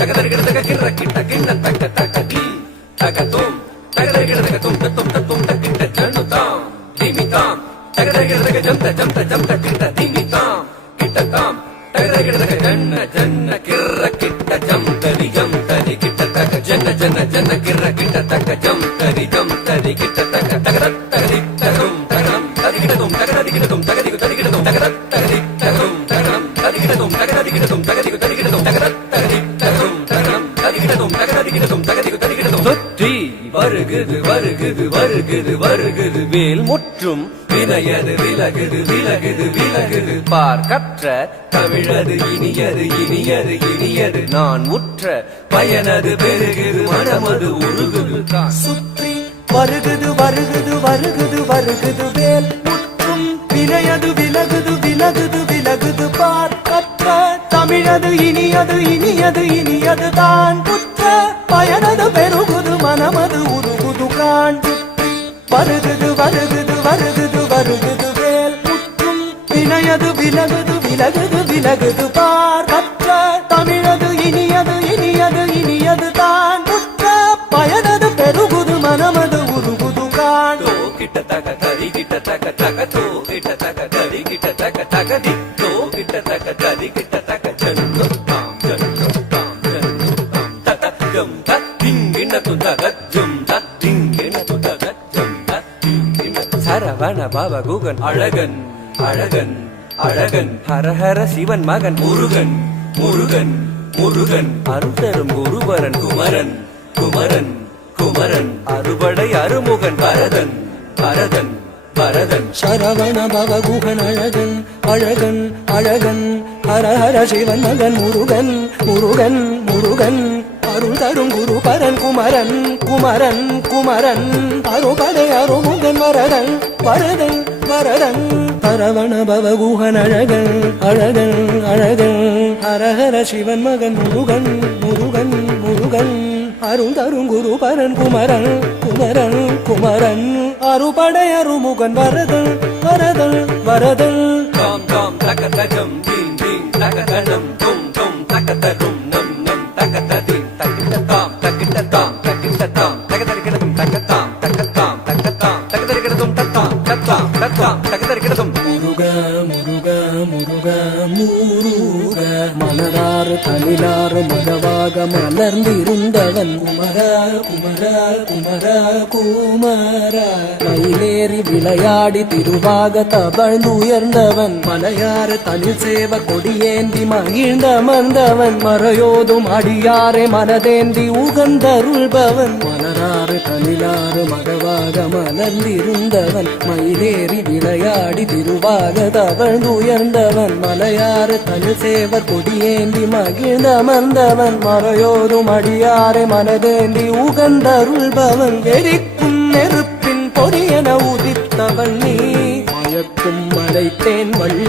தகதரிகிடதக கிர்ர கிட்ட கிண்ண தக்க தக்க தி தகதும் தகதரிகிடதக தும் தத்தும் தத்தும் தக்கிட்ட ஜனுதாம் திமிதாம் தகதரிகிடதக ஜம்த ஜம்த ஜம்த கிட்ட திமிதாம் கிட்டதாம் தகதரிகிடதக ஜன்ன ஜன்ன கிர்ர கிட்ட ஜம்தரி ஜம்தரி கிட்ட தக்க ஜன்ன ஜன்ன ஜன்ன கிர்ர கிட்ட தக்க ஜம்தரி ஜம்தரி கிட்ட தக்க தகதத் தகதி தகும் தகனம் ததிகிடதும் தகததிகிடதும் தகதிகு ததிகிடதும் தகதத் தகதி தகும் தகனம் ததிகிடதும் தகததிகிடதும் தகதிகு ததிகிடதும் தகதத் தகதி தகும் தகனம் ததிகிடதும் தகததிகிடதும் தகதிகு ததிகிடதும் தொற்றி வருகுது வருகுது வருகுது வருகுது வேல் முற்றும் வினையது விலகுது விலகுது விலகுது பார் கற்ற தமிழது இனியது இனியது இனியது நான் உற்ற பயனது பெருகுது மனமது உருகுது சுற்றி வருகுது வருகுது வருகுது வருகுது வேல் முற்றும் வினையது விலகுது விலகுது விலகுது பார் கற்ற தமிழது இனியது இனியது இனியது தான் புற்ற பயனது பெருகுது மனமது உருகுது காண் வருகுது வருகுது வருகுது வருகுது வேல் முற்றும் வினையது விலகுது விலகுது விலகுது பார் கற்ற தமிழது இனியது இனியது இனியது தான் புற்ற பயனது பெருகுது மனமது உருகுது காண் கிட்ட தக தரி கிட்ட தக தக தோ கிட்ட தக தரி கிட்ட தக தக தி தோ கிட்ட தக தரி கிட்ட தக ஜன்னு தாம் ஜன்னு தாம் ஜன்னு தாம் தக ஜம் த திங்கின து தக ஜம் த திங்கின து தக ஜம் த திங்கின சரவண பவ குகன் அழகன் அழகன் அழகன் ஹர ஹர சிவன் மகன் முருகன் முருகன் முருகன் அருள்தரும் குருவரன் குமரன் குமரன் குமரன் அறுபடை அருமுகன் பரதன் பரதன் பரதன் சரவண பவ குகன் அழகன் அழகன் அழகன் ஹர ஹர சிவன் மகன் முருகன் முருகன் முருகன் அருள் தரும் குரு பரன் குமரன் குமரன் குமரன் அறுபடை அருமுகன் வரதன் வரதன் வரதன் சரவண பவ குகன் அழகன் அழகன் அழகன் ஹர ஹர சிவன் மகன் முருகன் முருகன் முருகன் அருள் தரும் குரு பரன் குமரன் குமரன் குமரன் அறுபடை அருமுகன் வரதன் வரதன் வரதன் தாம் தாம் தக தஜம் தீம் தீம் தக தஜம் தும் தும் தக தரும் நம் நம் தக ததீம் தகிட்ட தாம் தகிட்ட தாம் தகிட்ட தாம் தகதரிகிடதும் தகத்தாம் தகத்தாம் தகத்தாம் தகதரிகிடதும் தத்தாம் தத்தாம் தத்தாம் தகதரிகிடதும் முருக முருக முருக முருக மலராறு தனிலாறு மகவாக மலர்ந்திருந்தவன் குமர குமர குமர குமர மயிலேறி விளையாடி திருவாக தவழ்ந்து உயர்ந்தவன் மலையாறு தனில் சேவ கொடியேந்தி மகிழ்ந்தமர்ந்தவன் மறையோதும் அடியாரை மனதேந்தி உகந்தருள்பவன் மலராறு தனிலாறு மகவாக மலர்ந்திருந்தவன் மயிலேறி விளையாடி திருவாக தவழ்ந்து உயர்ந்தவன் மலையாறு தனில் சேவர் கொடியேந்தி மகிழ்ந்தமர்ந்தவன் மறையோதும் அடியாரை மனதேந்தி உகந்தருள்பவன் எரிக்கும் நெருப்பின் பொறியென உதித்தவன் நீ மயக்கும் மலைத்தேன் வள்ளி